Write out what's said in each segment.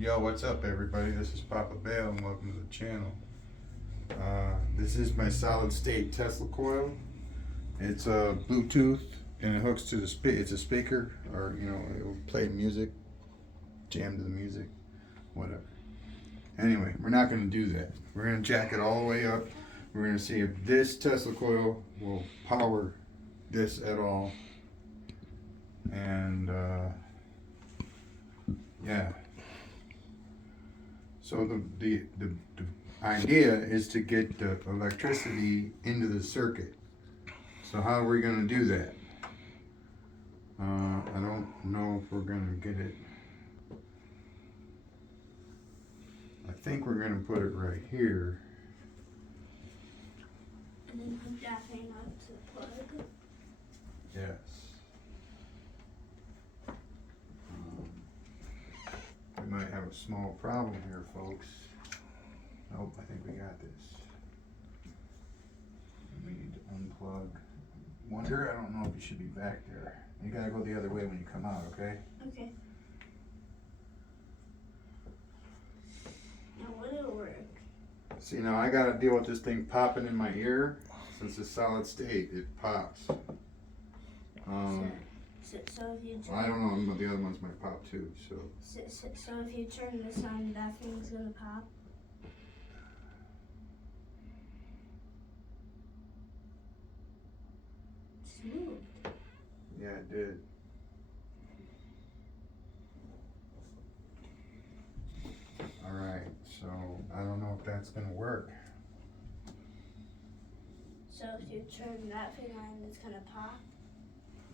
Yo, what's up everybody? This is Papa Bale and welcome to the channel. This is my solid state Tesla coil. It's a Bluetooth and it hooks to the it's a speaker, or you know, it'll play music, jam to the music, whatever. Anyway, we're not going to do that. We're going to jack it all the way up. We're going to see if this Tesla coil will power this at all. And yeah. So the idea is to get the electricity into the circuit. So how are we going to do that? I don't know if we're going to get it. I think we're going to put it right here. And then hook that thing up to the plug. Yes. We might have a small problem here, folks. Nope, I think we got this. We need to unplug. Wonder, I don't know if you should be back there. You gotta go the other way when you come out, okay? Okay. Now will it work? See, now I gotta deal with this thing popping in my ear. Since it's solid state, it pops. So if you turn, I don't know, but the other ones might pop too, so. So if you turn this on, that thing's gonna pop? Smooth. Yeah, it did. Alright, so I don't know if that's gonna work. So if you turn that thing on, it's gonna pop?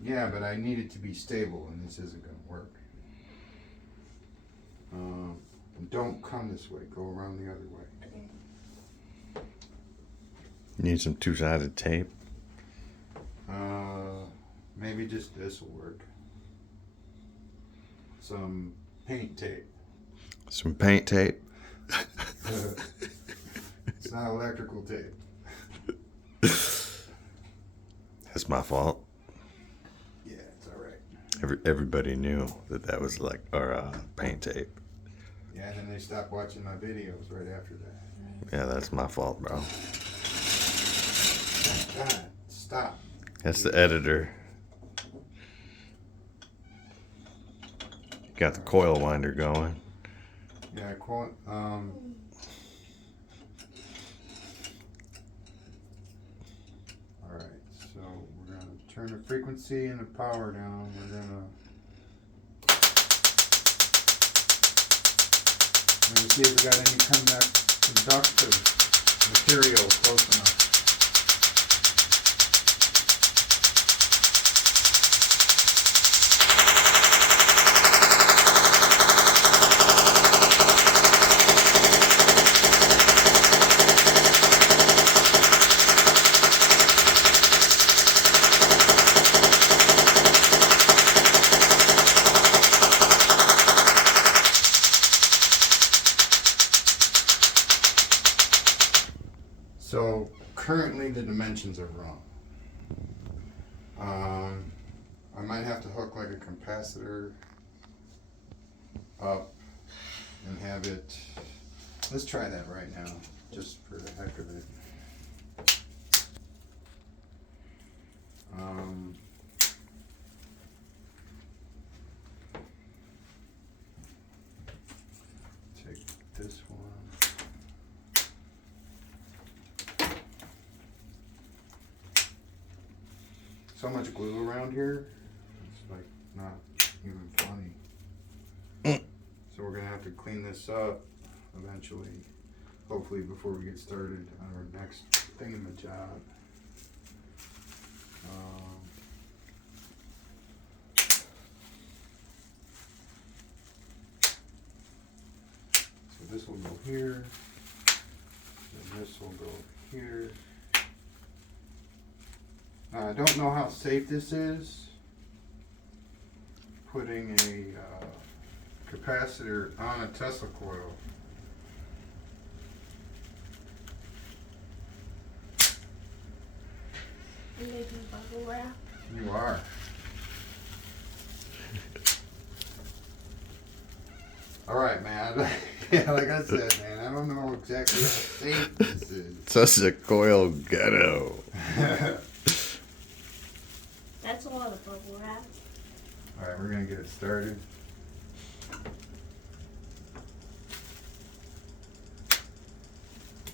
Yeah, but I need it to be stable, and this isn't gonna work. Don't come this way, go around the other way. Okay. Need some two-sided tape. Maybe just this will work. Some paint tape. Some paint tape. It's not electrical tape. That's my fault. Yeah, it's alright. Everybody knew that was like our paint tape. Yeah, and then they stopped watching my videos right after that. Yeah, that's my fault, bro. God, stop. That's the editor. Got the coil winder going. Yeah, alright, so we're going to turn the frequency and the power down. We're going to see if we got any conductive material close enough. So currently the dimensions are wrong. I might have to hook like a capacitor up and have it. Let's try that right now, just for the heck of it. Take this one. So much glue around here, it's like not even funny. So we're gonna have to clean this up eventually, hopefully before we get started on our next thingamajig. So this will go here, and this will go here. I don't know how safe this is, putting a capacitor on a Tesla coil. You making bubble wrap? You are. Alright, man. Yeah, like I said, man, I don't know exactly how safe this is. Such a coil ghetto. That's a lot of bubble wrap. Alright, we're gonna get it started.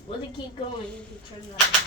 Will it keep going? You can turn that on.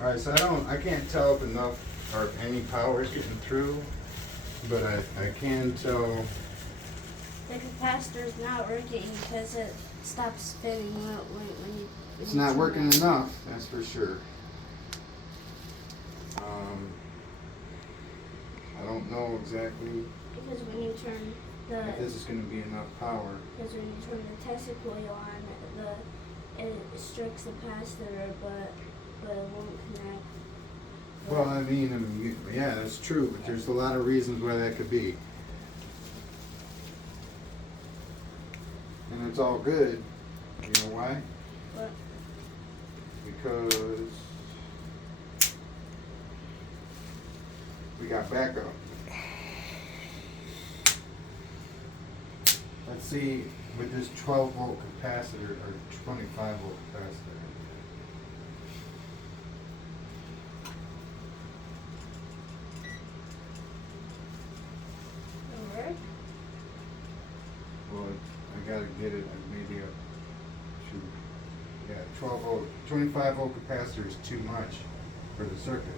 Alright, so I can't tell if enough or if any power is getting through, but I can tell. The capacitor's not working because it stops spinning when you. It's not working enough, that's for sure. I don't know exactly Because when you turn if this is going to be enough power. because when you turn the Tesla coil on, it strikes the capacitor, but it won't connect. Well, I mean, yeah, that's true, but there's a lot of reasons why that could be. And it's all good. You know why? What? Because we got backup. Let's see, with this 12 volt capacitor or 25 volt capacitor. It'll work? Well, I gotta get it, maybe I should, yeah, 12 volt, 25 volt capacitor is too much for the circuit.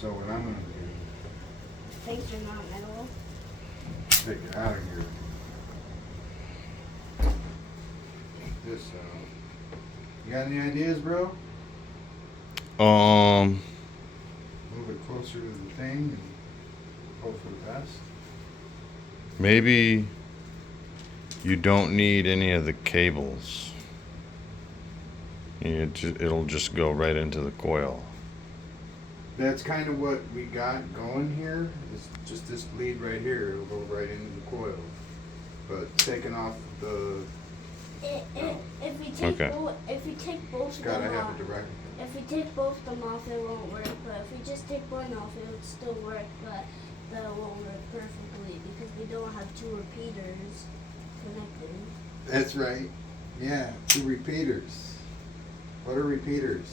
So what I'm gonna do, Things are not metal. take it out of here. Take this out. You got any ideas, bro? A little bit closer to the thing and hope for the best. Maybe you don't need any of the cables. It'll just go right into the coil. That's kind of what we got going here. Is just this lead right here. It'll go right into the coil. But taking off the, If we take Okay. if we take both it's of gotta them have off, a direct. if we take both of them off, it won't work. But if we just take one off, it would still work. But that won't work perfectly because we don't have two repeaters connected. That's right. Yeah, 2 repeaters. What are repeaters?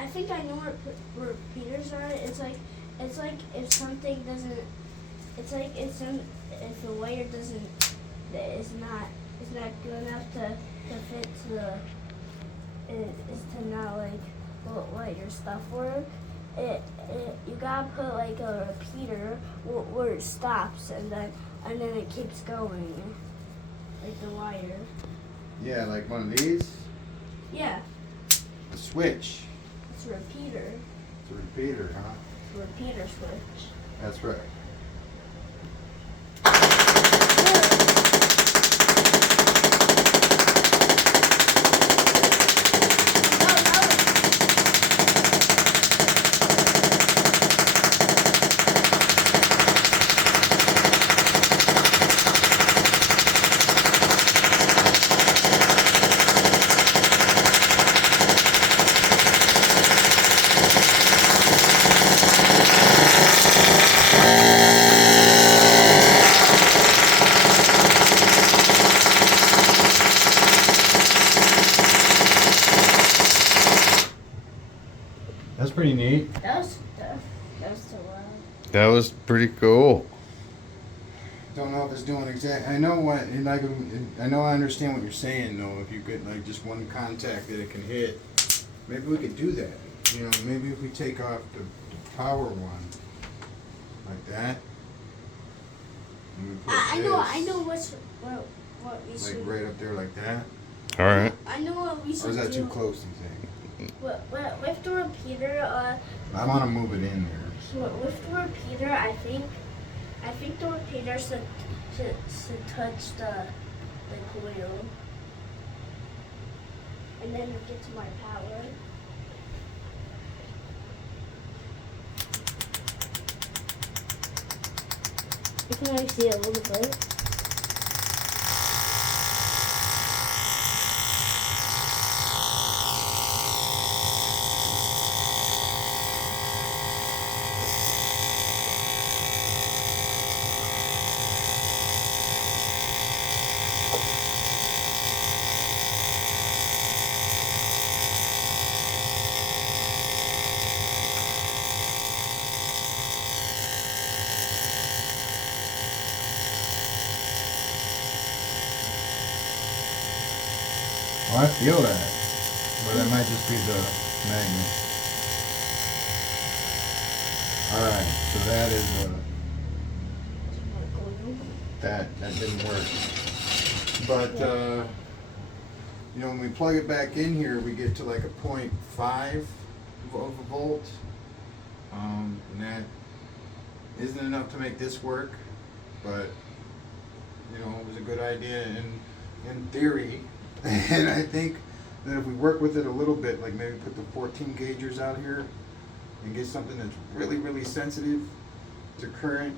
I think I know what repeaters are. It's like if something doesn't. It's like if the wire doesn't. It's not good enough to fit to the. Is to not like let your stuff work. You gotta put like a repeater where it stops and then it keeps going, like the wire. Yeah, like one of these. Yeah, A switch. it's a repeater. It's a repeater, huh? It's a repeater switch. That's right. That's pretty neat. That was too loud. That was pretty cool. don't know if it's doing exact. I know what, and like, I know I understand what you're saying though. If you get like just one contact that it can hit, maybe we could do that. You know, maybe if we take off the power one, like that. And we put I know. this, I know what we like should. right up there like that. All right. I know what we Or should is that do. too close, do you think? With the repeater, I want to move it in there. with the repeater, I think the repeater should touch the coil, and then it gets my power. You can only see a little bit. Oh, I feel that, but that might just be the magnet. All right, so that is that didn't work. But you know, when we plug it back in here, we get to like a 0.5 of a volt, and that isn't enough to make this work. But you know, it was a good idea in theory. And I think that if we work with it a little bit, like maybe put the 14 gaugers out here and get something that's really, really sensitive to current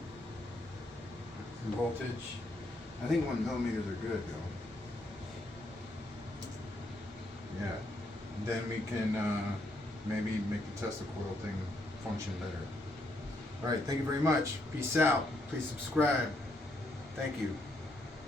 and voltage. I think 1 millimeters are good though. Yeah. Then we can maybe make the Tesla coil thing function better. All right. Thank you very much. Peace out. Please subscribe. Thank you.